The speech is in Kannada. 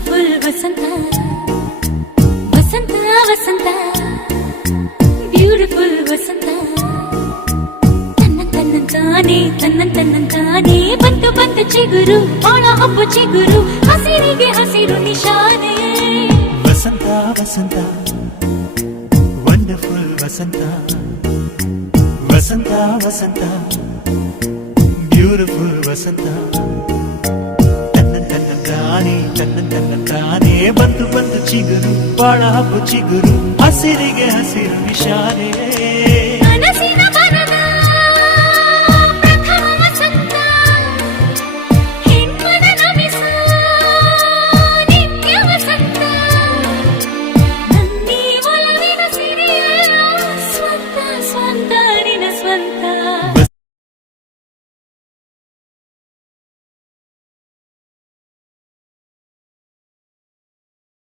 ಬ್ಯೂಟಿಫುಲ್ ವಸಂತ ವಸಂತ ವಸಂತ ಬ್ಯೂಟಿಫುಲ್ ವಸಂತ ತನ್ನಂತಾನೆ ಬಂತು ಬಂತು ಚಿಗುರು ಬಾಳ ಹಬ್ಬ ಚಿಗುರು ಹಸಿರಿಗೆ ಹಸಿರು ನಿಶಾನೆ ವಸಂತ ವಸಂತ ವಂಡರ್ಫುಲ್ ವಸಂತ ವಸಂತ ವಸಂತ ಬ್ಯೂಟಿಫುಲ್ ವಸಂತ ತನ್ನಂತಾನೆ ಬಂತು ಬಂತು ಚಿಗುರು ಬಾಳ ಹಬ್ಬ ಚಿಗುರು ಹಸಿರಿಗೆ ಹಸಿರು ನಿಶಾನೆ